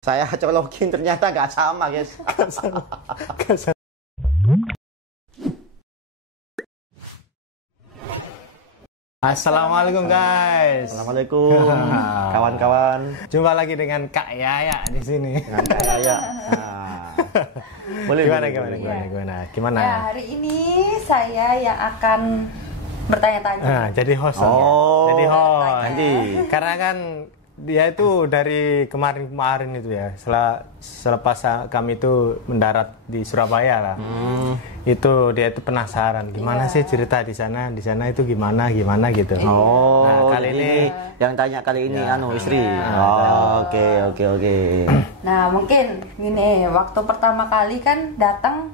Saya colokin ternyata nggak sama, guys. Assalamualaikum guys. Assalamualaikum kawan-kawan. Jumpa lagi dengan Kak Yaya di sini. Dengan Kak Yaya. Nah. Boleh Gimana? Ya, hari ini saya yang akan bertanya-tanya. Nah, jadi host. Oh, jadi host. Nanti. Karena kan dia itu dari kemarin itu ya, selepas kami itu mendarat di Surabaya lah, itu dia itu penasaran gimana sih cerita di sana itu gimana gitu. Oh, nah, kali ini yang tanya kali ini istri. Oke. Nah, mungkin gini, waktu pertama kali kan datang,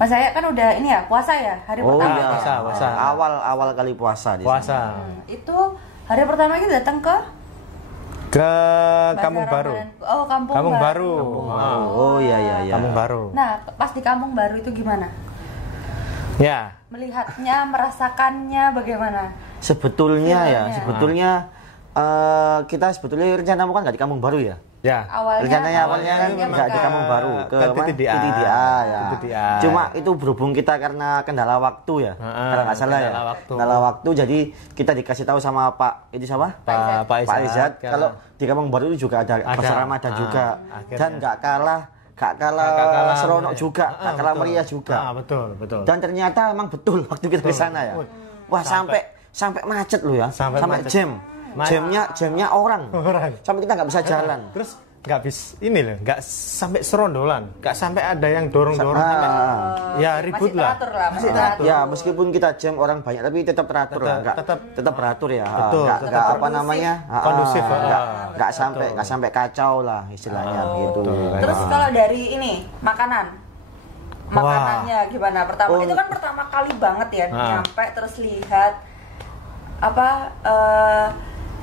Mas saya kan udah ini ya puasa ya, hari pertama. Iya, puasa. Awal kali puasa di puasa. Itu hari pertama kita datang ke Kampung Baru. Oh, Kampung Baru. Oh iya. Kampung Baru. Nah, pas di Kampung Baru itu gimana? Ya. Melihatnya, merasakannya bagaimana? Sebetulnya kita sebetulnya rencana mau kan nggak di Kampung Baru ya? Ya. Rencananya awalnya nggak di Kampung Baru ke TDA ya. Cuma itu berhubung kita karena kendala waktu ya, kalau nggak salah ya. Kendala waktu, jadi kita dikasih tahu sama Pak itu siapa? Pak Izat. Kalau di Kampung Baru itu juga ada pasar Ramadan juga, dan nggak kalah seronok juga, nggak kalah meriah juga. Betul. Dan ternyata emang betul waktu kita ke sana ya. Wah, sampai macet loh ya, sampai jam. Jamnya orang. Sampai kita nggak bisa jalan. Terus nggak sampai serondolan, nggak sampai ada yang dorong ya ribut lah. Masih teratur. Ya, meskipun kita jam orang banyak tapi tetap teratur lah, tetap beratur ya. Nggak kondusif. Nggak sampai kacau lah istilahnya gitu. Terus kalau dari ini makanannya gimana? Itu kan pertama kali banget ya nyampe terus lihat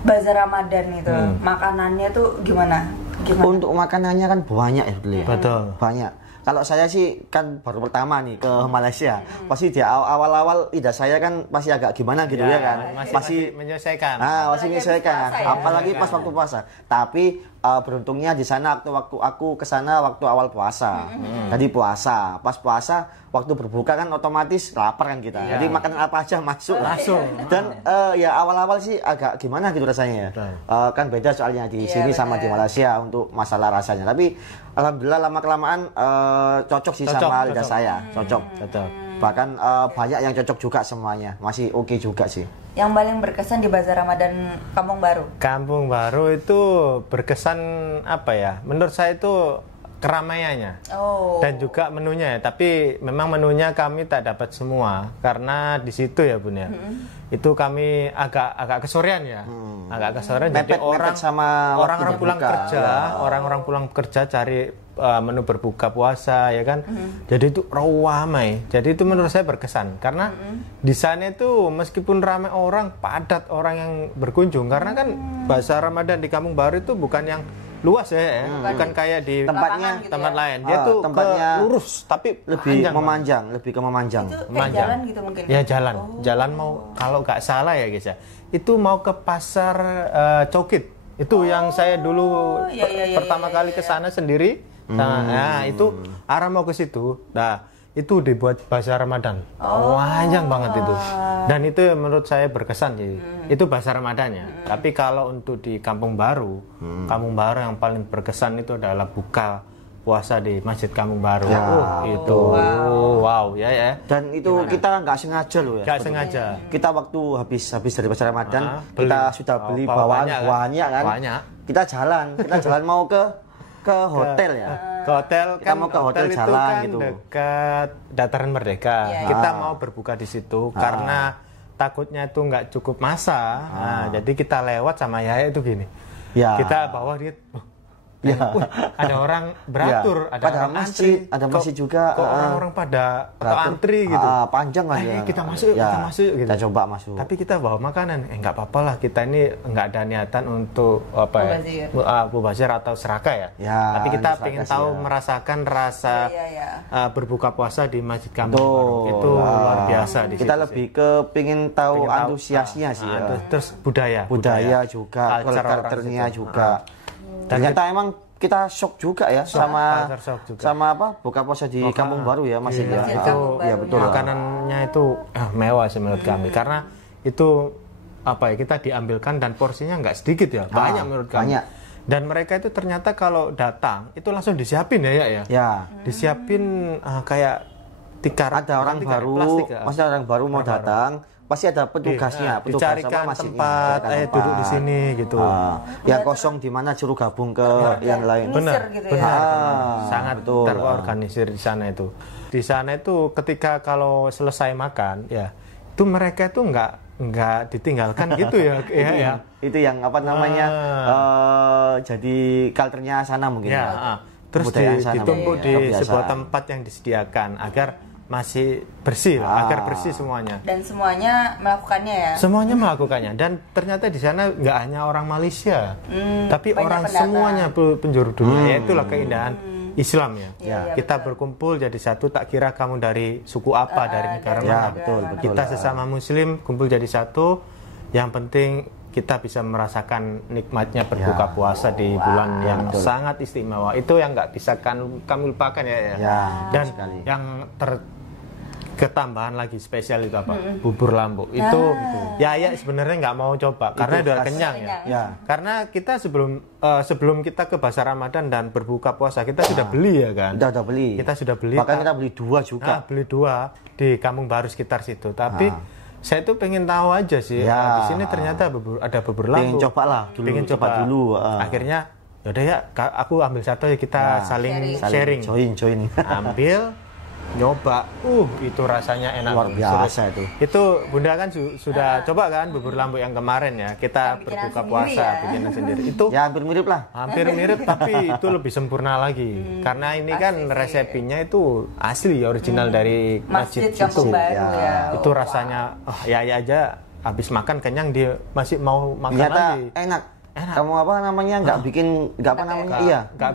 bazar Ramadan itu. Makanannya tuh gimana? Untuk makanannya kan banyak ya, betul. Banyak. Kalau saya sih kan baru pertama nih ke Malaysia. Pasti di awal-awal lidah saya kan pasti agak gimana gitu ya kan. Masih menyesuaikan. Masih menyesuaikan. Apalagi pas waktu puasa. Tapi beruntungnya di sana waktu aku ke sana waktu awal puasa. Jadi pas puasa waktu berbuka kan otomatis lapar kan kita. Jadi makanan apa aja masuk langsung. Dan ya awal-awal sih agak gimana gitu rasanya ya. Kan beda soalnya di sini sama di Malaysia untuk masalah rasanya. Tapi alhamdulillah lama-kelamaan cocok sih sama lidah saya. Cocok. Bahkan banyak yang cocok juga semuanya. Masih oke juga sih. Yang paling berkesan di Bazar Ramadan Kampung Baru? Kampung Baru itu berkesan apa ya? Menurut saya itu keramaiannya dan juga menunya ya. Tapi memang menunya kami tak dapat semua karena di situ ya Bun ya. Itu kami agak kesorean ya. Agak kesorean jadi orang-orang pulang kerja, orang-orang pulang kerja cari menu berbuka puasa ya kan. Jadi itu ramai. Jadi itu menurut saya berkesan karena di sana itu meskipun ramai orang, padat orang yang berkunjung karena kan Bazar Ramadan di Kampung Baru itu bukan yang luas ya, bukan kayak di tempat lain. Dia tuh tempatnya lurus tapi lebih memanjang. Itu kayak jalan gitu mungkin. Ya jalan mau kalau nggak salah ya guys ya. Itu mau ke pasar Cokit. Itu yang saya dulu pertama kali ke sana sendiri. Nah, itu arah mau ke situ. Nah, itu dibuat Bazar Ramadan. Panjang banget itu. Dan itu menurut saya berkesan sih. Itu Bazar Ramadannya. Tapi kalau untuk di Kampung Baru yang paling berkesan itu adalah buka puasa di Masjid Kampung Baru. Wow ya. Dan itu gimana? Kita nggak sengaja loh ya. Nggak sengaja. Kita waktu habis dari Bazar Ramadan, kita sudah beli bawaan banyak kan. Banyak. Kita jalan mau ke hotel ya. Ke hotel kita mau ke hotel itu jalan kan gitu. Dekat Dataran Merdeka. Kita mau berbuka di situ karena takutnya itu nggak cukup masa. Jadi kita lewat sama Yaya itu gini. Kita bawa dia. Ada orang beratur, ada orang antri, ada masjid juga. Kok orang-orang pada atau antri gitu. Panjang kan ya. Kita masuk gitu. Kita coba masuk. Tapi kita bawa makanan. Nggak apa-apa lah, kita ini nggak ada niatan untuk mubazir atau serakah ya. Tapi kita pengen tahu merasakan rasa berbuka puasa di Masjid Kampung Baru. Itu luar biasa di situ. Kita lebih ke pengen tahu antusiasnya sih ya. Terus budaya juga, karakternya juga. Ternyata emang kita shock juga ya sama buka puasa di Kampung Baru ya Mas ya. Itu ya betul. Makanannya itu mewah sih menurut kami karena itu kita diambilkan dan porsinya nggak sedikit ya, banyak menurut kami. Banyak. Dan mereka itu ternyata kalau datang itu langsung disiapin ya. Ya. Disiapin kayak tikar. Ada orang baru, masih orang baru mau datang. Pasti ada petugasnya, dicarikan tempat, duduk di sini gitu. Yang kosong di mana suruh gabung ke yang lain. Benar, gitu sangat terorganisir di sana itu. Di sana itu ketika kalau selesai makan, ya itu mereka itu nggak ditinggalkan gitu ya. Itu yang jadi culture-nya sana mungkin. Terus ditumpuk di sebuah tempat yang disediakan agar masih bersih, agar bersih semuanya. Dan semuanya melakukannya ya? Semuanya melakukannya. Dan ternyata di sana nggak hanya orang Malaysia, tapi orang semuanya penjuru dunia. Ya itulah keindahan Islam ya. Kita berkumpul jadi satu, tak kira kamu dari suku apa, dari negara mana. Betul. Kita sesama Muslim kumpul jadi satu. Yang penting kita bisa merasakan nikmatnya berbuka puasa di bulan yang sangat istimewa. Itu yang nggak bisa kami lupakan ya. Dan sekali. Yang ketambahan lagi spesial itu apa? Bubur lambuk. Itu ya sebenarnya nggak mau coba karena udah kenyang ya. Karena kita sebelum kita ke Pasar Ramadan dan berbuka puasa kita sudah beli ya kan. Udah beli. Kita sudah beli. Bahkan kita beli 2 juga. Beli 2 di Kampung Baru sekitar situ. Tapi saya tuh pengen tahu aja sih. Di sini ternyata ada bubur lambuk. Pengen coba lah dulu. Pengen coba dulu. Akhirnya yaudah ya, aku ambil satu ya, kita saling sharing. Join. Ambil, nyoba, itu rasanya enak. Luar biasa Itu Bunda kan sudah coba kan bubur lambuk yang kemarin ya. Kita berbuka puasa bikinan sendiri. Itu ya hampir mirip lah. Hampir mirip tapi itu lebih sempurna lagi. Karena ini kan resepnya itu asli original dari masjid Kampung Baru ya. Itu rasanya ya aja habis makan kenyang dia masih mau makan ternyata lagi. Enak. Kamu nggak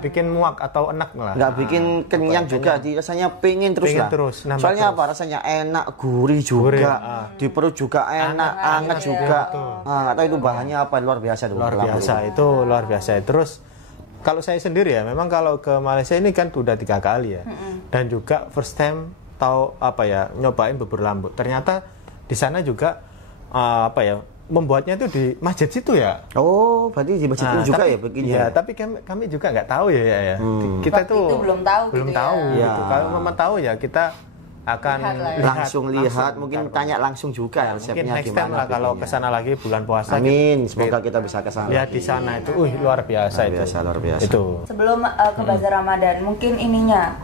bikin muak atau enak lah. Nggak bikin kenyang juga, rasanya pengen terus. Soalnya apa? Rasanya enak, gurih juga, di perut juga enak, anget juga. Nggak tahu itu bahannya apa, luar biasa. Luar biasa. Terus kalau saya sendiri ya, memang kalau ke Malaysia ini kan sudah 3 kali ya, dan juga first time nyobain bubur lambuk. Ternyata di sana juga membuatnya itu di masjid situ ya. Oh, berarti di masjid itu juga ya begini. Ya, tapi kami juga nggak tahu ya. Kita tuh belum tahu. Gitu. Kalau memang tahu ya kita akan langsung lihat, mungkin tanya langsung juga resepnya next time lah kalau kesana lagi bulan puasa. Amin, semoga kita bisa kesana. Lihat di sana itu, luar biasa. Luar biasa. Itu. Sebelum ke bazar Ramadan, mungkin ininya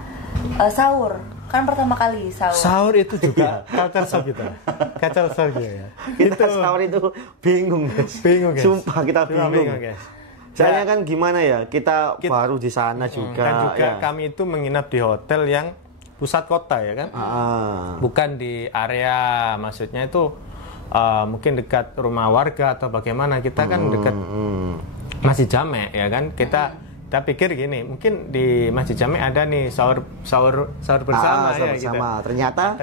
sahur. Kan pertama kali sahur itu juga kacau kita ya. Kita sahur itu bingung guys. Sumpah kita bingung guys. Soalnya kan gimana ya, kita baru di sana juga. Dan juga kami itu menginap di hotel yang pusat kota ya kan. Bukan di area, maksudnya itu mungkin dekat rumah warga atau bagaimana. Kita kan dekat Masjid Jamek ya kan. Kita pikir gini, mungkin di Masjid Jamek ada nih sahur bersama ya gitu. Ternyata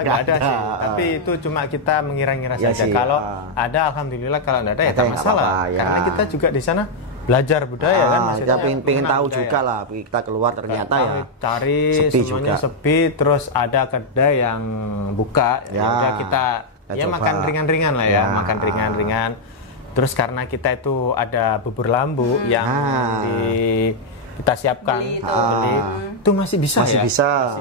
nggak ada sih. Tapi itu cuma kita mengira-ngira saja. Kalau ada, alhamdulillah. Kalau nggak ada ya tak masalah. Karena kita juga di sana belajar budaya kan. Kita pengen tahu juga lah. Kita keluar ternyata ya cari semuanya sepi. Terus ada kedai yang buka. Ya kita makan ringan-ringan lah ya. Makan ringan-ringan. Terus karena kita itu ada bubur lambuk yang kita siapkan beli itu masih bisa.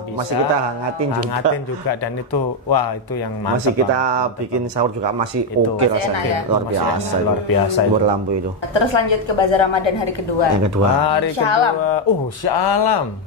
Masih kita hangatin juga dan itu itu yang mantap. Masih kita bikin sahur juga masih oke rasanya. Luar biasa bubur lambuk itu. Terus lanjut ke bazar Ramadan hari kedua. Hari kedua. Syalam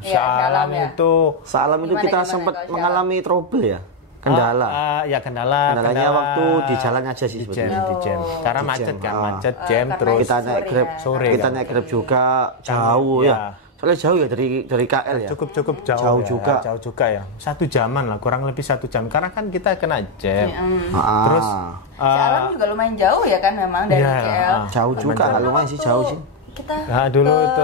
itu kita sempat mengalami trouble ya. Kendalanya waktu di jalan aja sih sebetulnya. Di jam. Karena macet jam terus kita naik Grab sore. Kita naik Grab juga jauh ya. Soalnya jauh ya dari KL ya. Cukup jauh juga ya. 1 jaman lah, kurang lebih 1 jam. Karena kan kita kena jam. Terus Syalam juga lumayan jauh ya kan memang dari KL. Jauh juga, nggak lumayan sih, jauh sih. Kita dulu itu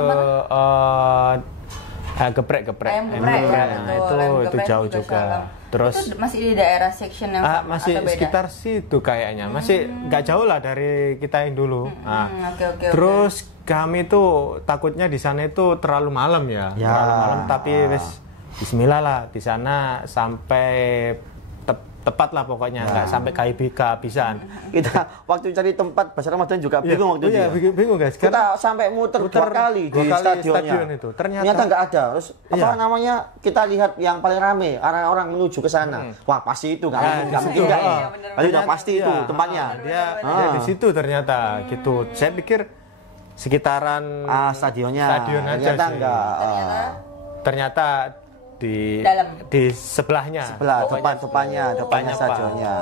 Geprek. Ayam geprek ya, Itu jauh juga. Terus itu masih di daerah section yang sama masih atau beda? sekitar situ kayaknya. Masih nggak jauh lah dari kita yang dulu. Terus kami tuh takutnya di sana itu terlalu malam ya. Terlalu malam, tapi wes bismillah lah di sana sampai tepat lah pokoknya, nggak sampai kehabisan. Kita waktu cari tempat Bazar Ramadan juga bingung waktu itu. Iya, bingung guys. Kita sampai muter 2 kali di stadion itu. Ternyata nggak ada. Terus namanya kita lihat yang paling rame, orang-orang menuju ke sana. Wah pasti itu nggak mungkin nggak. Tapi udah pasti itu tempatnya. Dia di situ ternyata gitu. Saya pikir sekitaran stadionnya. Stadion aja ternyata sih. enggak. Ternyata di sebelahnya. Depannya stadionnya.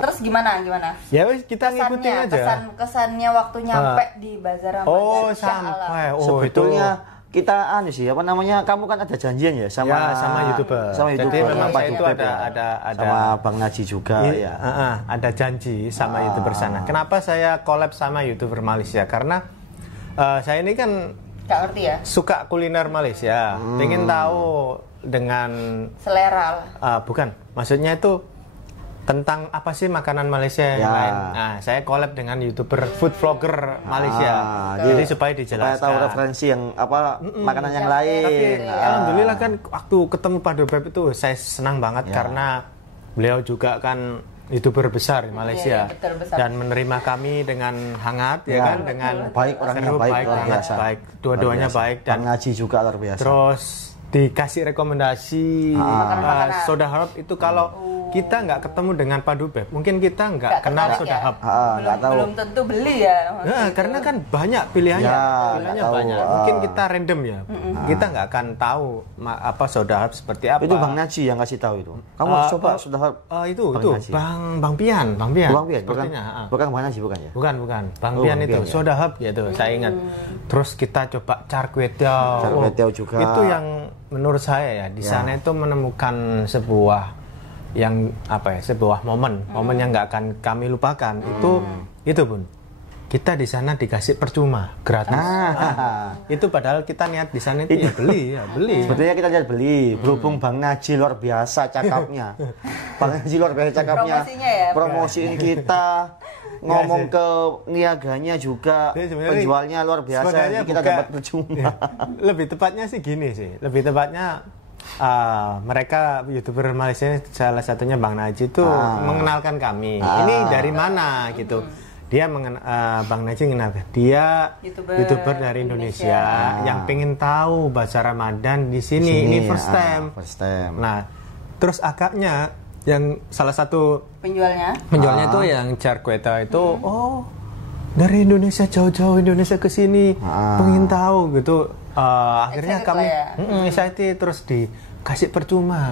Terus gimana? Ya wis kita ngikutin aja. Kesannya waktu nyampe di Bazar Ramadan. Oh, sampai. Sebetulnya kita sih kamu kan ada janjian ya sama YouTuber. Jadi memang saya itu ada sama Bang Naji juga ya. Ada janji sama YouTuber sana. Kenapa saya collab sama YouTuber Malaysia? Karena saya ini kan nggak ngerti ya, suka kuliner Malaysia. Pengen tahu dengan selera bukan, maksudnya itu tentang apa sih makanan Malaysia yang lain. Nah, saya collab dengan YouTuber food vlogger Malaysia. Jadi supaya dijelaskan. Supaya tahu referensi yang makanan yang lain. Tapi alhamdulillah kan waktu ketemu Pak Dobeb itu saya senang banget karena beliau juga kan YouTuber besar di Malaysia dan menerima kami dengan hangat kan, dengan baik, orangnya baik, dua-duanya baik, dan ngaji juga luar biasa. Terus dikasih rekomendasi soda herb itu. Kalau kita nggak ketemu dengan Pak Dobeb, mungkin kita nggak kenal soda herb. Belum tentu beli ya. Karena kan banyak pilihannya, banyak. Mungkin kita random ya, kita nggak akan tahu apa soda herb seperti apa. Itu Bang Naji yang kasih tahu itu. Kamu harus coba soda herb. Itu Bang Pian. Bukan Bang Naji bukan ya? Bukan. Bang Pian itu soda herb gitu. Saya ingat. Terus kita coba char kway teow juga. Itu yang menurut saya ya di sana itu menemukan sebuah yang sebuah momen yang nggak akan kami lupakan. Itu pun kita di sana dikasih percuma, gratis. Itu padahal kita niat di sana itu beli. Sebetulnya kita lihat beli. Berhubung Bang Naji luar biasa cakapnya. Bang Naji luar biasa cakapnya. Promosiin kita. Ngomong ke niaganya juga, penjualnya luar biasa, kita dapat percuma. Lebih tepatnya sih gini sih, mereka YouTuber Malaysia, salah satunya Bang Naji itu mengenalkan kami. Ini dari mana gitu. Dia Bang Naji kenapa? Dia YouTuber dari Indonesia yang pengen tahu Bazar Ramadan di sini. Ini first time. Nah, terus akaknya yang salah satu penjualnya itu yang char kway teow itu dari Indonesia, jauh-jauh Indonesia ke sini pengen tahu gitu. Akhirnya kami excited, terus dikasih percuma.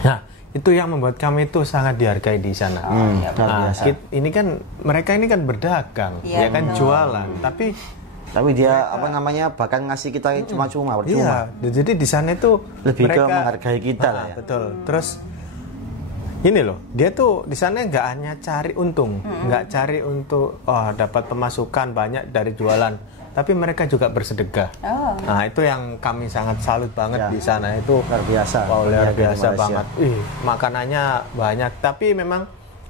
Nah, itu yang membuat kami itu sangat dihargai di sana. Ini kan mereka ini kan berdagang, ya kan jualan, tapi dia bahkan ngasih kita cuma-cuma percuma. Jadi di sana itu lebih ke menghargai kita lah ya. Betul. Terus ini loh, dia tuh di sana nggak hanya cari untung, nggak cari untuk dapat pemasukan banyak dari jualan, tapi mereka juga bersedekah. Nah, itu yang kami sangat salut banget di sana. Itu luar biasa. Luar biasa banget. Makanannya banyak, tapi memang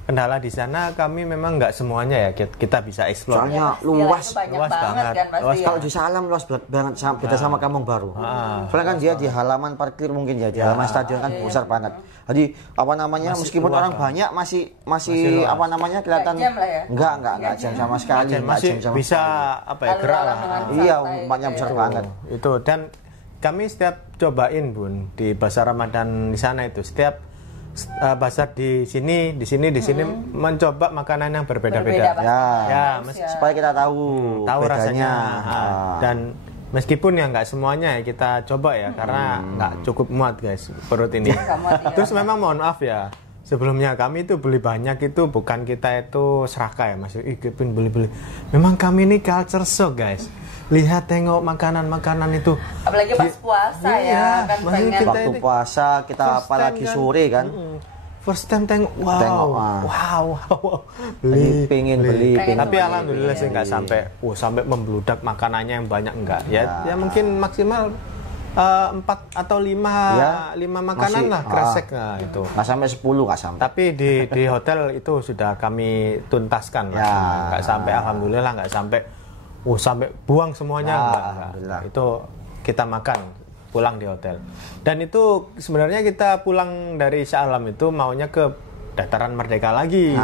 kendala di sana kami memang nggak semuanya ya kita bisa explore. Soalnya luas banget. Kan, kalau di Salam luas banget, beda sama Kampung Baru. Soalnya kan dia di halaman parkir mungkin ya, di halaman stadion kan besar banget. Jadi meskipun keluar, orang banyak masih kelihatan enggak jam sama sekali, masih bisa gerak lah. Iya, umpamanya besar banget. Itu, dan kami setiap cobain Bun di Bazar Ramadan di sana itu setiap bazar di sini mencoba makanan yang berbeda-beda. Supaya kita tahu rasanya. Dan meskipun ya nggak semuanya ya kita coba ya, karena nggak cukup muat guys perut ini. Terus memang mohon maaf ya, sebelumnya kami itu beli banyak itu bukan kita itu serakah ya, maksudnya beli. Memang kami ini culture shock guys. Lihat tengok makanan itu, apalagi pas puasa kan pengen waktu puasa kita apalagi sore kan first time tengok wow beli. Tapi alhamdulillah sih nggak sampai membludak makanannya yang banyak, enggak ya mungkin maksimal 4 atau 5 makanan lah kresek itu. Nggak sampai 10, nggak sampai. Tapi di hotel itu sudah kami tuntaskan ya. Nggak sampai, alhamdulillah nggak sampai sampai buang semuanya, enggak. Itu kita makan pulang di hotel. Dan itu sebenarnya kita pulang dari Shah Alam itu maunya ke Dataran Merdeka lagi.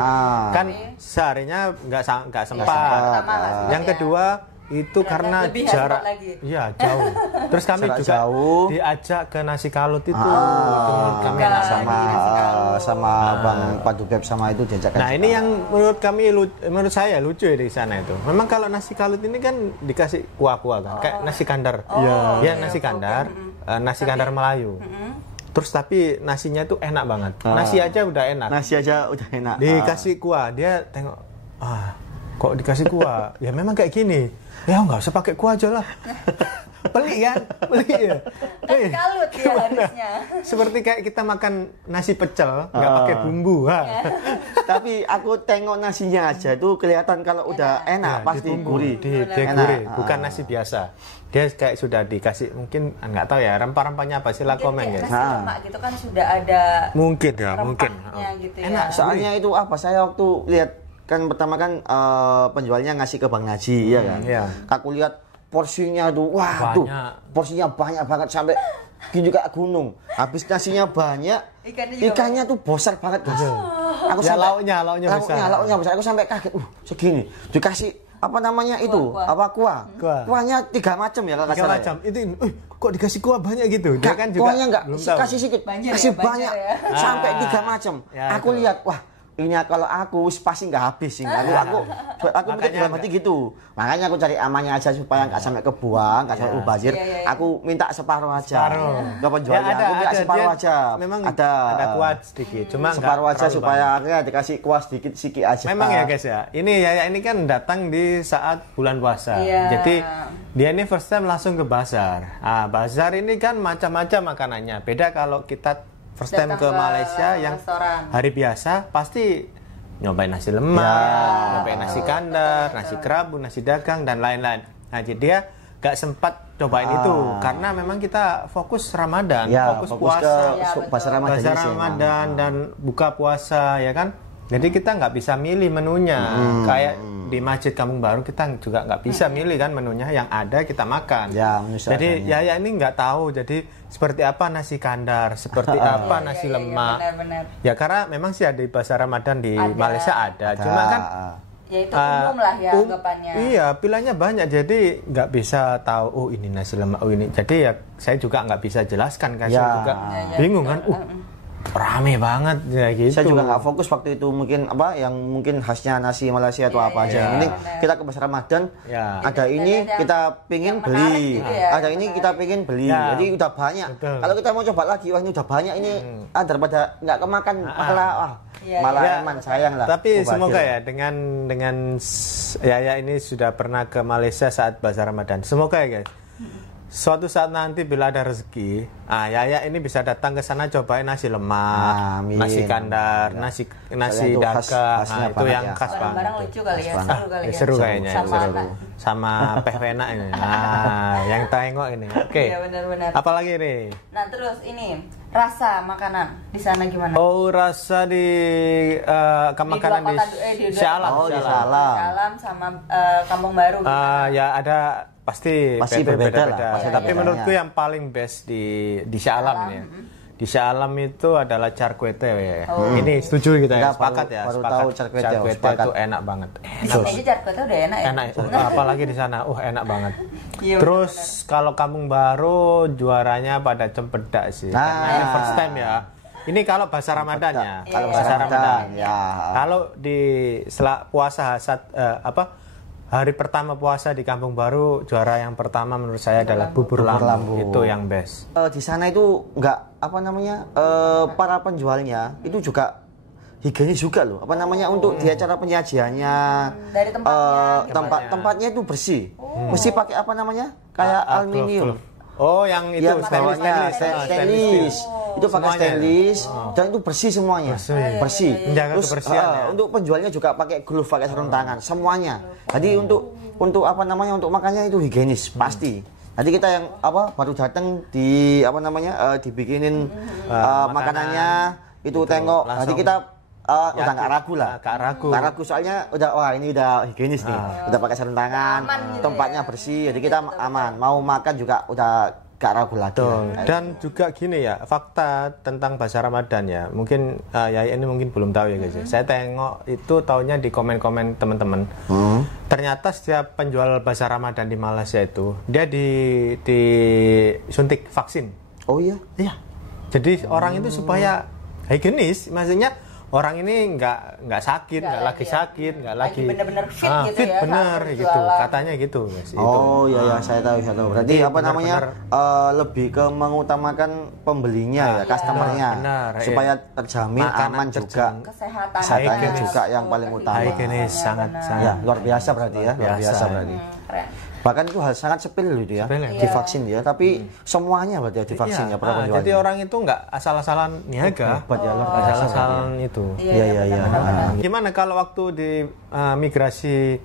Kan seharinya nggak sempat. Yang kedua itu karena jarak, iya jauh. Terus kami juga diajak ke nasi kalut itu. Itu kami sama Bang Padubeb sama itu diajak. Nah ini yang menurut saya lucu ya di sana itu. Memang kalau nasi kalut ini kan dikasih kuah-kuah kan, kayak nasi kandar. Ya nasi kandar, nasi kandar Melayu. Terus tapi nasinya tuh enak banget. Nasi aja udah enak. Dikasih kuah, dia tengok, kok dikasih kuah? Ya memang kayak gini. Ya nggak usah pakai kuah aja lah. Pelik ya. Nasi kalut ya harusnya. Seperti kayak kita makan nasi pecel, nggak pakai bumbu. Tapi aku tengok nasinya aja itu kelihatan kalau udah enak pasti gurih. Dia gurih, bukan nasi biasa. Dia kayak sudah dikasih, mungkin nggak tahu ya rempah-rempahnya apa, sila komen ya. Nasi lemak gitu kan sudah ada. Mungkin. Gitu ya. Enak. Soalnya itu apa? Saya waktu lihat kan pertama kan penjualnya ngasih ke Bang Haji ya kan. Aku lihat porsinya tuh, wah tuh porsinya banyak banget sampai gini juga gunung. Habis nasinya banyak, ikannya tuh besar banget guys. Aku ya, lauknya besar. Aku sampai kaget. Segini dikasih apa namanya itu? Kuah. Kuahnya 3 macam ya kalau 3 macam. Itu kok dikasih kuah banyak gitu? Dia kan juga kuahnya enggak kasih sedikit, kasih banyak ya. Sampai 3 macam. Aku lihat, wah ini kalau aku pasti nggak habis sih. Aku mikir dalam hati gitu. Makanya aku cari amannya aja supaya nggak sampai kebuang, nggak sampai mubazir. Aku minta separuh aja. Nggak penjualnya. Aku minta separuh aja. Memang ada kuah sedikit. Cuma separuh aja supaya akhirnya dikasih kuah sedikit aja. Memang ya guys ya. Ini kan datang di saat bulan puasa. Jadi dia ini first time langsung ke bazar. Bazar ini kan macam-macam makanannya. Beda kalau kita first time ke Malaysia yang hari biasa pasti nyobain nasi lemak, nyobain nasi kandar, nasi kerabu, nasi dagang dan lain-lain. Nah jadi dia gak sempat cobain itu karena memang kita fokus Ramadan, fokus puasa, pasar Ramadan dan buka puasa ya kan. Jadi kita nggak bisa milih menunya. Kayak di Masjid Kampung Baru kita juga nggak bisa milih kan menunya, yang ada kita makan. Jadi ya ini nggak tahu. Jadi seperti apa nasi kandar, seperti apa nasi lemak. Benar. Ya karena memang sih ada di pasar Ramadan di Malaysia ada. Cuma kan ya itu umum lah ya anggapannya. Iya, pilihannya banyak. Jadi nggak bisa tahu ini nasi lemak, ini. Jadi ya saya juga nggak bisa jelaskan kan. Saya juga bingung kan. Rame banget ya gitu. Saya juga nggak fokus waktu itu, mungkin apa yang mungkin khasnya nasi Malaysia atau apa aja. Ini kita ke pasar Ramadan, ada ini kita pingin beli, gitu ya, ada ini kita pingin beli. Jadi udah banyak. Kalau kita mau coba lagi, wah ini udah banyak ini, daripada nggak kemakan malah eman sayang lah. Tapi semoga ya dengan Yaya ini sudah pernah ke Malaysia saat pasar Ramadan. Semoga ya guys. Suatu saat nanti bila ada rezeki, Yaya ini bisa datang ke sana cobain nasi lemak, nasi kandar, nasi dagang, itu yang khas banget. Barang lucu kali ya, seru kali ya. Seru kayaknya, sama Peh Wena ini. Yang tengok ini. Oke. Iya benar-benar. Apalagi nih? Nah terus ini rasa makanan di sana gimana? Rasa di makanan di Shah Alam. Shah Alam sama Kampung Baru. Ya ada. Pasti berbeda. Tapi menurutku yang paling best di Shah Alam ini ya. Di Shah Alam itu adalah char kway teow ya. Ini setuju kita ya, sepakat ya. Baru tahu char kway teow itu enak banget. Di sini aja char kway teow udah enak ya. Enak. Apalagi di sana, enak banget. Terus kalau Kampung Baru juaranya pada cempedak sih. Karena ini first time ya. Ini kalau bahasa Ramadannya. Kalau bahasa Ramadan ya. Kalau di puasa hari pertama puasa di Kampung Baru, juara yang pertama menurut saya adalah bubur lambu. Itu yang best. Di sana itu para penjualnya itu juga higienis juga loh. Untuk di acara penyajiannya. Dari tempatnya itu bersih. Mesti pakai kayak aluminium. Yang itu stainless. Itu pakai stainless dan itu bersih semuanya. Bersih. Menjaga kebersihan. Untuk penjualnya juga pakai glove, pakai sarung tangan, semuanya. Jadi untuk untuk makannya itu higienis pasti. Jadi kita yang baru datang dibikinin makanannya itu tengok. Jadi kita udah nggak ragu lah. Nggak ragu soalnya ini udah higienis nih. Udah pakai sarung tangan, tempatnya bersih. Jadi kita aman. Mau makan juga udah gak ragu lagi. Dan juga gini ya, fakta tentang Bazar Ramadan ya. Mungkin ya ini mungkin belum tahu ya guys. Saya tengok itu taunya di komen-komen teman-teman. Ternyata setiap penjual Bazar Ramadan di Malaysia itu dia disuntik vaksin. Oh iya. Iya. Jadi orang itu supaya higienis, maksudnya orang ini nggak sakit, nggak lagi sakit, nggak lagi bener-bener fit gitu ya. Bener gitu, katanya gitu guys. Oh iya saya tahu. Berarti lebih ke mengutamakan pembelinya ya, customernya, supaya terjamin aman juga, kesehatannya juga yang paling utama. Higienis sangat. Ya luar biasa berarti ya, luar biasa berarti. Bahkan itu hal sangat sepele loh itu ya, divaksin ya, tapi semuanya berarti divaksin ya para penjual. Jadi orang itu nggak asal-asalan niaga, asal-asalan itu. Iya. Gimana kalau waktu di migrasi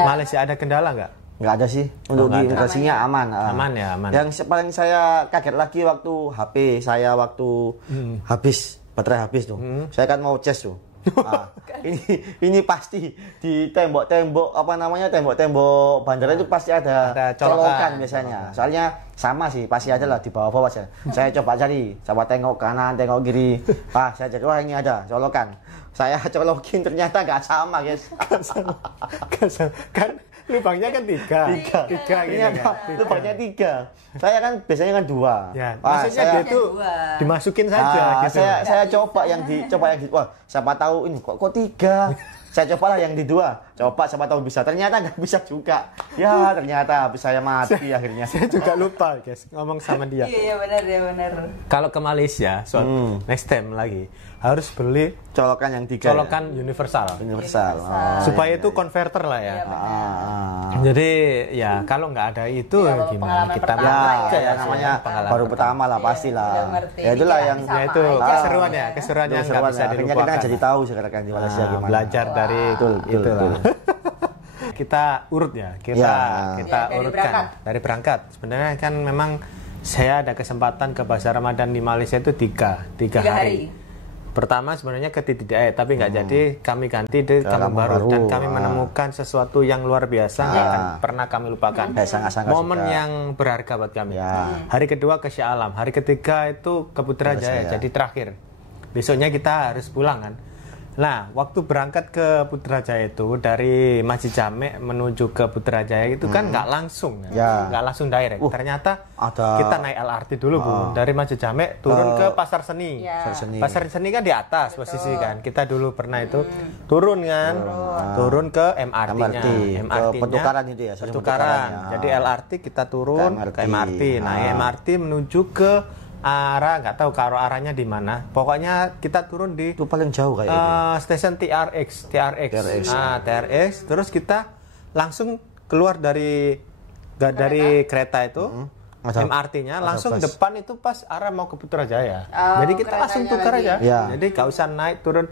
Malaysia ada kendala nggak? Nggak ada sih, untuk di migrasinya aman. Aman ya, aman. Yang paling saya kaget lagi waktu HP saya habis, baterai habis tuh. Saya kan mau cas tuh. Ini pasti di tembok-tembok tembok-tembok bandara itu pasti ada colokan biasanya. Soalnya sama sih, pasti ada lah di bawah-bawah saja. Saya coba cari, coba tengok kanan, tengok kiri. Saya cari, wah ini ada colokan. Saya colokin ternyata nggak sama, guys. Kan lubangnya kan tiga ini ada lubangnya 3. Saya kan biasanya kan 2. Ya, maksudnya dia itu dimasukin saja gitu. Saya coba yang di wah siapa tahu ini kok 3. Saya cobalah yang di 2. Coba siapa tahu bisa. Ternyata nggak bisa juga. Ya ternyata habis saya mati akhirnya. Saya juga lupa guys ngomong sama dia. Iya benar. Kalau ke Malaysia, next time lagi harus beli colokan yang 3. Colokan universal. Supaya itu converter lah ya. Jadi ya kalau nggak ada itu gimana kita namanya baru pertama lah pastilah. Ya itulah yang itu keseruan yang nggak bisa dilupakan. Kita jadi tahu sekarang di Malaysia gimana. Belajar dari itu lah. Kita urut ya, kita urutkan dari berangkat. Sebenarnya kan memang saya ada kesempatan ke Bazar Ramadan di Malaysia itu tiga hari. Pertama sebenarnya ke Titik tapi nggak jadi, kami ganti di Kampung Baru dan kami menemukan sesuatu yang luar biasa nggak akan pernah kami lupakan. Momen yang berharga buat kami. Hari kedua ke Shah Alam, hari ketiga itu ke Putrajaya, jadi terakhir. Besoknya kita harus pulang kan. Nah, waktu berangkat ke Putrajaya itu dari Masjid Jamek menuju ke Putrajaya itu kan nggak langsung, nggak langsung direct. Ternyata kita naik LRT dulu Bu, dari Masjid Jamek turun ke Pasar Seni. Pasar Seni kan di atas posisi kan. Kita dulu pernah itu turun kan, turun ke MRT-nya. Petukaran itu ya. Petukaran. Jadi LRT kita turun ke MRT. Naik MRT menuju ke arah nggak tahu kalau arahnya di mana. Pokoknya kita turun di itu paling jauh kayaknya. Stasiun TRX. TRX. Terus kita langsung keluar dari kereta itu. MRT-nya langsung depan itu pas arah mau ke Putrajaya. Jadi kita langsung tukar aja. Jadi nggak usah naik turun.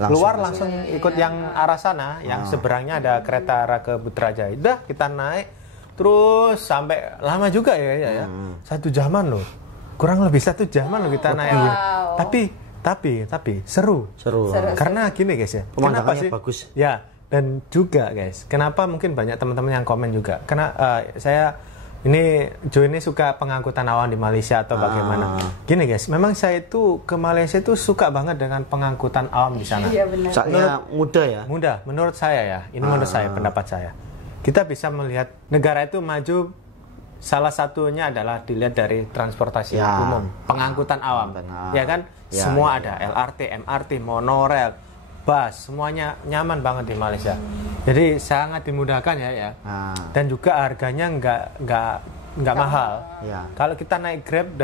Keluar langsung ikut yang arah sana. Yang seberangnya ada kereta arah ke Putrajaya. Udah kita naik terus sampai lama juga ya. 1 jaman loh. Kurang lebih 1 jaman loh kita naik. Tapi seru. Karena gini guys ya. Kenapa sih? Bagus. Ya, dan juga guys, kenapa mungkin banyak teman-teman yang komen juga. Karena saya ini suka pengangkutan awam di Malaysia atau bagaimana. Gini guys, memang saya itu ke Malaysia itu suka banget dengan pengangkutan awam di sana. Iya benar. Soalnya mudah ya. Mudah menurut saya ya. Ini menurut saya, pendapat saya. Kita bisa melihat negara itu maju. Salah satunya adalah dilihat dari transportasi umum, pengangkutan awam, ya kan? Semua ada, LRT, MRT, monorail, bus, semuanya nyaman banget di Malaysia. Jadi sangat dimudahkan ya. Dan juga harganya nggak mahal. Kalau kita naik Grab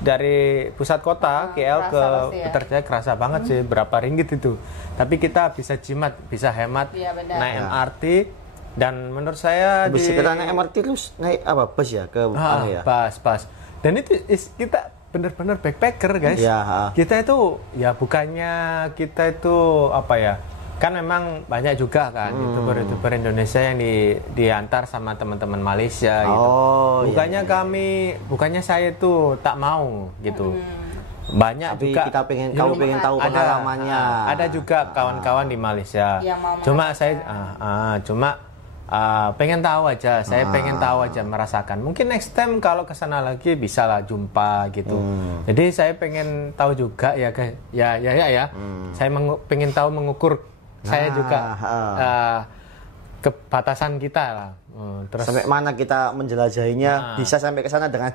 dari pusat kota KL ke Putrajaya kerasa banget sih, berapa ringgit itu. Tapi kita bisa jimat, bisa hemat, naik MRT. Dan menurut saya kita naik MRT terus naik bus ya ke bus. Dan itu kita benar-benar backpacker guys. Kita itu ya bukannya kita itu kan memang banyak juga kan youtuber Indonesia yang diantar sama teman-teman Malaysia gitu. Bukannya saya itu tak mau gitu. Banyak tapi juga kita kamu pengen tahu pengalamannya. Ada juga kawan-kawan di Malaysia. Cuma saya pengen tahu aja, saya pengen tahu aja, merasakan. Mungkin next time kalau kesana lagi bisa lah jumpa gitu. Jadi saya pengen tahu juga ya. Saya pengen tahu mengukur saya juga kebatasan kita lah. Terus sampai mana kita menjelajahinya, bisa sampai ke sana dengan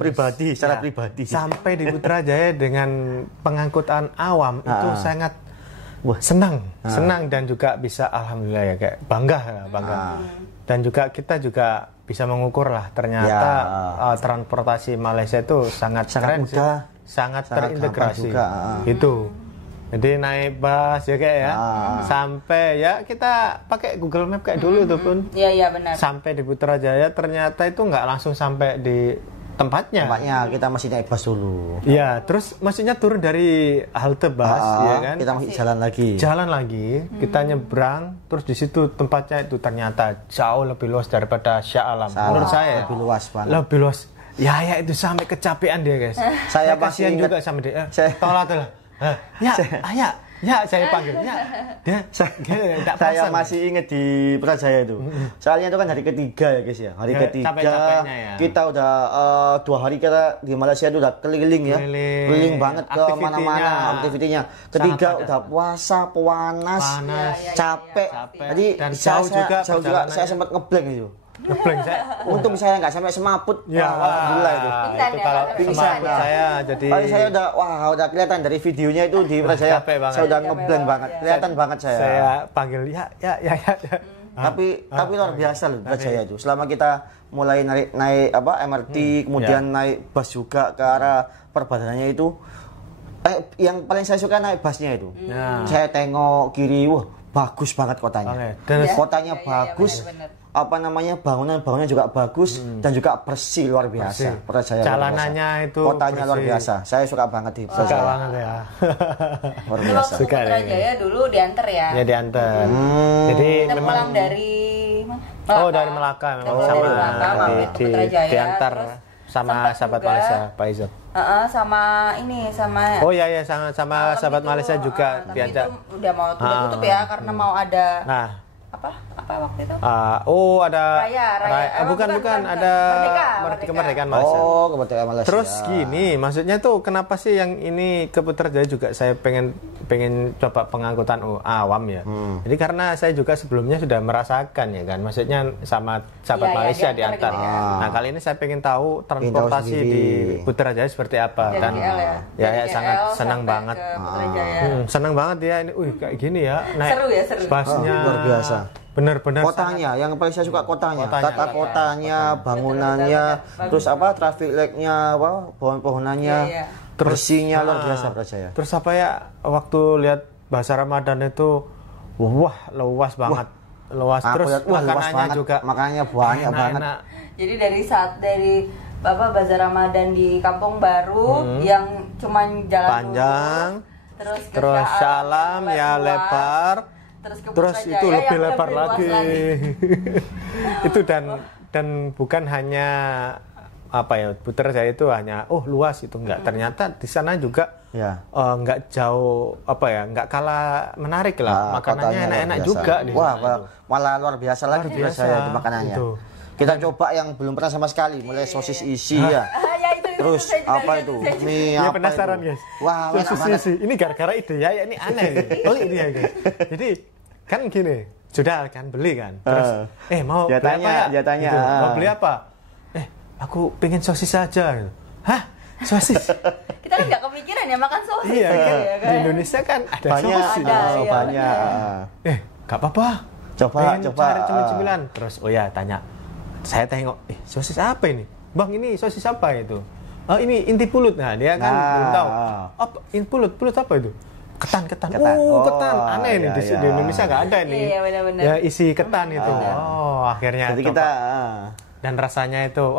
pribadi, secara pribadi. Sampai di Putrajaya dengan pengangkutan awam itu sangat senang dan juga bisa alhamdulillah ya kayak bangga. Dan juga kita juga bisa mengukur lah ternyata transportasi Malaysia itu sangat keren mudah, sangat terintegrasi itu. Jadi naik bus ya kayak sampai ya kita pakai Google Map kayak dulu itu pun. Iya benar. Sampai di Putrajaya ternyata itu nggak langsung sampai di tempatnya kita masih naik bus dulu. Iya, terus maksudnya turun dari halte bus ya kan. Kita masih jalan lagi. Kita nyebrang, terus di situ tempatnya itu ternyata jauh lebih luas daripada Shah Alam. Menurut saya lebih luas banget. Lebih luas. Ya itu sampai kecapean dia, guys. Saya kasihan juga sama dia. Tolong. Saya panggil. Saya masih ingat di Putrajaya itu. Soalnya itu kan hari ketiga ya guys ya. Hari ketiga kita udah 2 hari kita di Malaysia itu udah keliling ya. Keliling banget ke mana-mana aktivitinya. Ketiga udah puasa, panas, capek. Jadi jauh juga saya sempat ngeblank itu. Untung saya nggak sampai semaput. Alhamdulillah itu. Itu kalau semaput saya jadi. Saya udah kelihatan dari videonya itu di Putrajaya. Saya udah ngeblank banget. Kelihatan banget saya. Saya panggil ya. Tapi luar biasa loh Putrajaya itu. Selama kita mulai naik MRT, kemudian naik bus juga ke arah perbadanannya itu. Yang paling saya suka naik busnya itu. Saya tengok kiri, bagus banget kotanya. Kotanya bagus. Bangunan-bangunannya juga bagus dan juga bersih luar biasa. Jalanannya itu kotanya luar biasa. Saya suka banget di Putrajaya. Suka banget ya. Luar biasa. Waktu Putrajaya dulu diantar ya. Ya diantar. Jadi kita memang pulang dari dari Melaka memang sama diantar sama sahabat Malaysia Pak Izzat. Sama sahabat Malaysia juga diajak. Udah mau tutup ya karena mau ada apa waktu itu? Ada Raya. Bukan ada kemerdekaan Malaysia. Kemerdekaan Malaysia. Terus gini, maksudnya tuh kenapa sih yang ini ke Putrajaya juga saya pengen coba pengangkutan awam ya. Jadi karena saya juga sebelumnya sudah merasakan ya kan, maksudnya sama sahabat Malaysia diantar. Nah, kali ini saya pengen tahu transportasi di Putrajaya seperti apa dan sangat senang banget. Senang banget ya ini. Kayak gini ya. Seru ya. Busnya luar biasa. Benar-benar kotanya, yang paling saya suka kotanya. Tata kotanya, bangunannya, terus traffic light-nya, pohon-pohonannya, bersihnya luar biasa Putrajaya. Terus waktu lihat Bazar Ramadan itu luas banget. Terus makanannya juga makanannya banyak banget. Jadi dari Bazar Ramadan di Kampung Baru yang cuman jalan panjang, terus Shah Alam ya lebar. Terus itu lebih lebar lagi. Itu dan bukan hanya Putrajaya itu hanya luas itu enggak. Ternyata di sana juga enggak jauh enggak kalah menarik lah. Makanannya enak-enak juga di sana. Malah luar biasa lagi Putrajaya itu makanannya. Itu. Kita coba yang belum pernah sama sekali, mulai sosis isi ya. Terus mie ya, penasaran guys. Sosis isi. Ini gara-gara ide ya, ini aneh. Ini ya guys. Jadi kan gini, sudah kan beli kan. Terus mau beli apa ya? Gitu. Mau beli apa? Aku pengen sosis saja. Hah? Sosis? Kita kan nggak kepikiran ya makan sosis. Iya kan? Di Indonesia kan ada sosis. Banyak. Gak apa-apa. Coba. Cari cemilan. Terus tanya. Saya tengok, sosis apa ini? Bang, ini sosis apa itu? Ini inti pulut. Nah, dia kan belum tahu. Apa inti pulut? Pulut apa itu? Ketan. Ketan. Aneh nih di Indonesia nggak ada ini. Iya, benar-benar. Ya isi ketan itu. Akhirnya jadi kita dan rasanya itu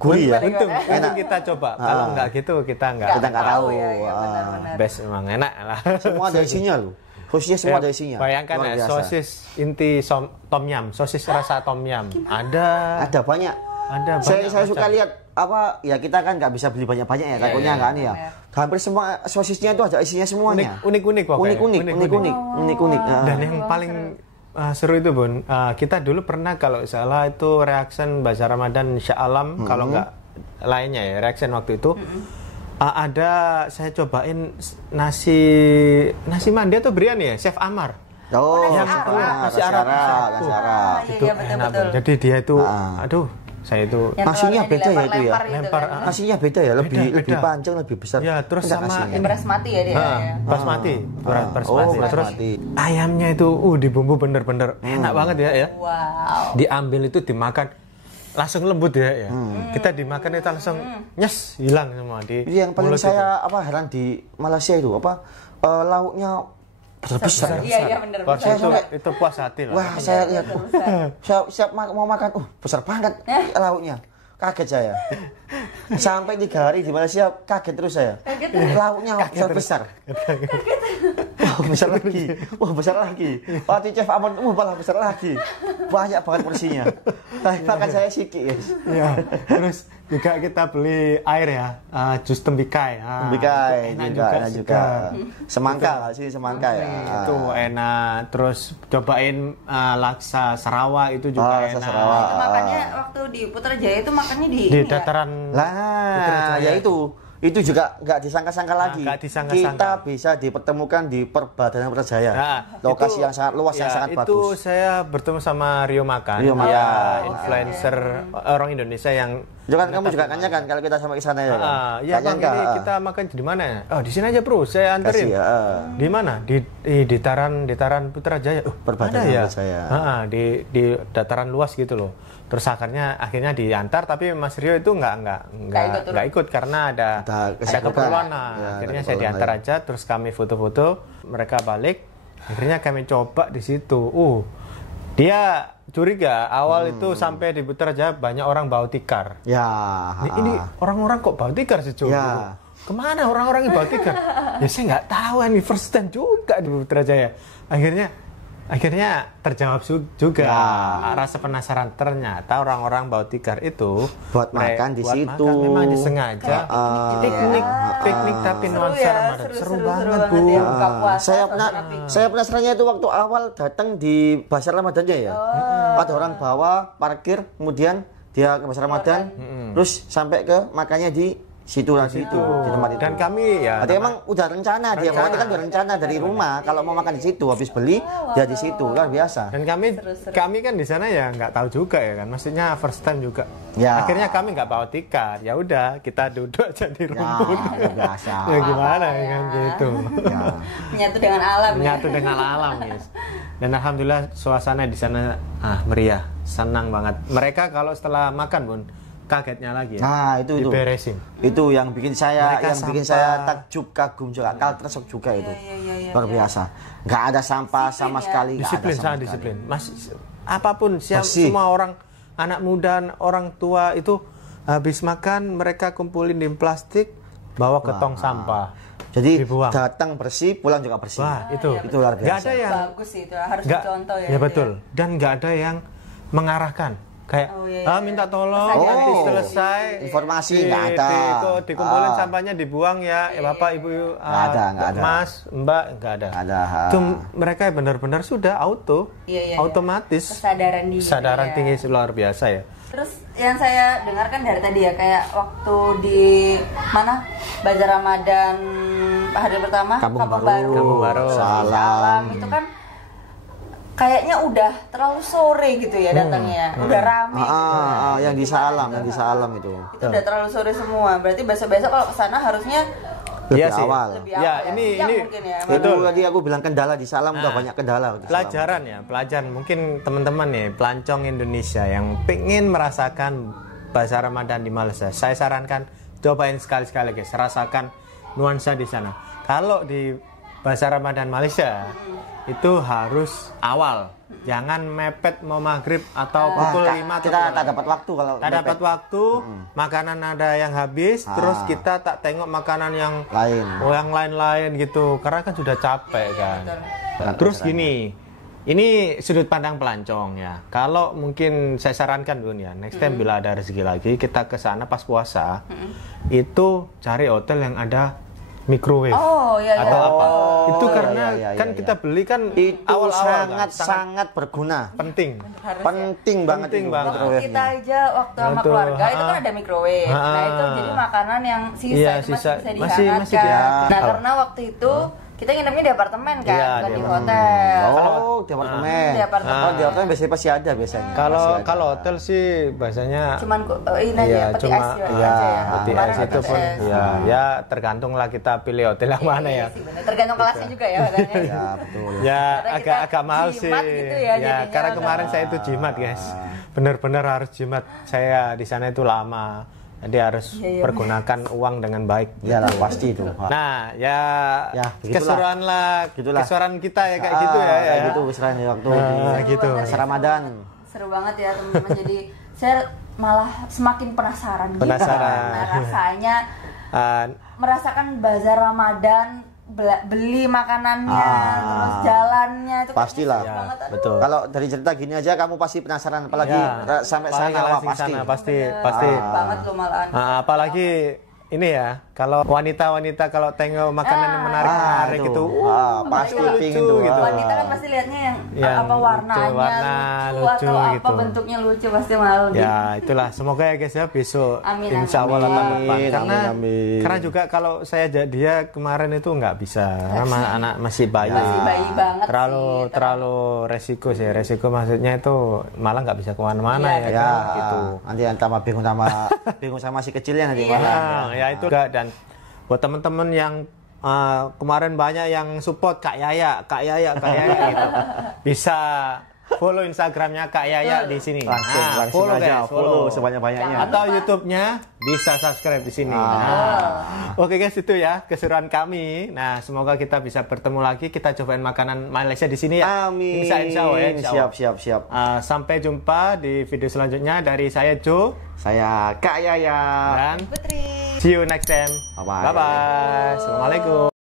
gurih ya. Untung kita coba. Kalau nggak gitu kita nggak tahu. Benar-benar. Best memang enak lah. Semua ada isinya loh. Sosisnya semua ada isinya. Bayangkan ya, sosis inti tom yum, sosis rasa tom yum. Ada banyak. Ada Saya banyak suka lihat apa ya, kita kan nggak bisa beli banyak-banyak ya, takutnya nggak nih ya. Hampir semua sosisnya itu ada isinya semuanya. Unik-unik pokoknya. Unik-unik. Dan yang paling seru itu Bun, kita dulu pernah kalau salah itu reaction Bazar Ramadan Shah Alam, kalau nggak lainnya ya, reaction waktu itu ada saya cobain nasi mandi atau biryani ya, Chef Amar. Yang nasi Arab. Itu enak. Jadi dia itu aduh, saya itu nasinya beda ya itu ya. Lempar nasinya beda ya, lebih panjang, lebih besar. Ya, terus sama basmati ya dia. Basmati. Terus basmati. Ayamnya itu dibumbu bener-bener enak banget ya. Wow. Diambil itu dimakan langsung lembut ya. Kita dimakan itu langsung nyes, hilang semua di yang paling saya heran di Malaysia itu lauknya besar. Iya benar. Itu puas hati lah. Wah, saya lihat siap mau makan, besar banget lauknya. Kaget saya. Sampai 3 hari di Malaysia kaget terus saya. Lauknya besar. Besar lagi. Waktu Chef Amar malah besar lagi. Banyak banget porsinya. Makan saya sikit, guys. Ya. Terus juga kita beli air ya, jus tembikai. Tembikai enak juga. Semangka sini semangka ya. Itu enak. Terus cobain laksa Sarawak itu juga enak. Sarawak. Itu makannya waktu di Putrajaya itu makannya di dataran. Lah, ya itu juga nggak disangka-sangka lagi. Kita bisa dipertemukan di Perbadanan Putrajaya. Lokasi yang sangat luas, yang sangat bagus. Itu saya bertemu sama Rio Makan. Influencer orang Indonesia yang kan kamu juga nanya kan kalau kita sampai ke sana ya kan? Iya Bang, ini kita makan di mana ya? Oh, di sini aja Bro, saya anterin. Di mana? Di dataran Putrajaya. Perbadanan Putrajaya. Di dataran luas gitu loh. Terus akhirnya diantar, tapi Mas Rio itu nggak ikut karena ada keperluan. Akhirnya saya diantar aja, terus kami foto-foto, mereka balik. Akhirnya kami coba di situ. Dia curiga awal itu sampai di Putrajaya banyak orang bawa tikar. Ya. Ini orang-orang kok bawa tikar sih cuy? Ya. Kemana orang-orang yang bawa tikar? Ya saya nggak tahu, ini first time juga di Putrajaya. Akhirnya terjawab juga rasa penasaran, ternyata orang-orang bawa tikar itu buat makan di situ. Memang disengaja piknik tapi nuansa Ramadan. Seru banget Bu. Saya penasarannya itu waktu awal datang di Bazar Ramadannya ya. Ada orang bawa parkir, kemudian dia ke Bazar Ramadan, terus sampai ke makannya di situ di tempat itu. Dan kami ya. Berarti emang udah rencana dia kan udah rencana dari rumah kalau mau makan di situ, habis beli dia di situ, luar biasa. Dan kami kan di sana ya nggak tahu juga ya kan, maksudnya first time juga. Ya. Akhirnya kami nggak bawa tikar, ya udah kita duduk aja di rumput. Ya biasa. Ya gimana ya kan gitu. Ya. Menyatu dengan alam. Menyatu dengan alam, guys. Dan alhamdulillah suasana di sana meriah, senang banget. Mereka kalau setelah makan Bun, kagetnya lagi ya. Itu diberesin. Itu yang bikin saya takjub, kagum juga, culture shock juga itu. Luar biasa. Nggak ada sampah sama sekali. Disiplin. Mas, apapun semua orang, anak muda, orang tua itu habis makan mereka kumpulin di plastik, bawa ke tong sampah. Jadi dibuang. Datang bersih, pulang juga bersih. Wah, itu luar biasa. Nggak ada yang bagus itu, harus dicontoh ya. Ya betul. Dan nggak ada yang mengarahkan. Kayak minta tolong nanti selesai informasi nggak ada, dikumpulin sampahnya dibuang ya Bapak Ibu, nggak ada. Mas Mbak, nggak ada. Itu mereka benar-benar sudah otomatis kesadaran tinggi luar biasa ya. Terus yang saya dengarkan dari tadi ya, kayak waktu di mana Bazar Ramadan hari pertama Kampung Baru, Salam itu kan kayaknya udah terlalu sore gitu ya datangnya, udah rame gitu. Yang di Salam itu udah terlalu sore semua. Berarti besok-besok kalau kesana harusnya lebih awal. Ini mungkin ya. Itu tadi aku bilang kendala di Salam, udah banyak kendala. Pelajaran mungkin teman-teman nih pelancong Indonesia yang pengen merasakan Bazar Ramadan di Malaysia. Saya sarankan cobain sekali-sekali guys, rasakan nuansa di sana. Kalau di Bazar Ramadan Malaysia itu harus awal jangan mepet mau maghrib atau pukul 5 kita tak dapat waktu kalau tak dapat waktu, makanan ada yang habis, terus kita tak tengok makanan yang lain-lain gitu, karena kan sudah capek kan. Terus gini, ini sudut pandang pelancong ya. Kalau mungkin saya sarankan Bun ya, next time bila ada rezeki lagi kita ke sana pas puasa, itu cari hotel yang ada microwave atau apa. Itu karena kan kita beli kan itu awal-awal sangat berguna. Penting Banget. Waktu kita aja waktu sama keluarga itu kan ada microwave. Nah itu jadi makanan yang sisa itu masih bisa dihangatkan. Nah karena waktu itu kita nginepnya di apartemen kan, bukan di hotel. Di apartemen. Di apartemen biasanya pasti ada biasanya. Kalau hotel sih biasanya cuman ini aja peti es peti es itu pun ya tergantung lah kita pilih hotel yang mana ya. Tergantung kelasnya juga ya katanya. Ya betul. Ya agak mahal sih. Gitu ya karena kemarin saya itu jimat guys. Benar-benar harus jimat. Saya di sana itu lama. Jadi harus pergunakan uang dengan baik. Iyalah pasti itu. Nah, keseruan lah, keseruan kita ya kayak gitu ya. Gitu keseruan waktu gitu. Ramadan. Seru banget ya teman-teman. Jadi saya malah semakin penasaran. Nah, rasanya merasakan bazar Ramadan, beli makanannya, terus jalannya itu pastilah. Betul. Kalau dari cerita gini aja kamu pasti penasaran, apalagi sampai sana pasti banget loh malahan. Apalagi ini ya, kalau wanita kalau tengok makanan yang menarik gitu, pasti pingin tuh gitu. Wanita kan pasti lihatnya yang apa warnanya lucu atau gitu. apa bentuknya lucu pasti mau. Ya itulah, semoga ya guys ya besok insya Allah tahun depan. Karena juga kalau saya dia kemarin itu nggak bisa, karena anak masih bayi banget. Terlalu resiko maksudnya itu malah nggak bisa kemana-mana ya gitu. Nanti tambah bingung sama si kecilnya nanti. Ya itu juga. Dan buat teman-teman yang kemarin banyak yang support Kak Yaya gitu, bisa follow Instagramnya Kak Yaya di sini. Langsung aja follow sebanyak-banyaknya. Atau YouTube-nya bisa subscribe di sini. Oke guys, itu ya keseruan kami. Nah, semoga kita bisa bertemu lagi. Kita cobain makanan Malaysia di sini ya. Amin. Insya Allah ya. Siap. Sampai jumpa di video selanjutnya. Dari saya Joe, saya Kak Yaya dan Putri. see you next time. Bye-bye. Assalamualaikum.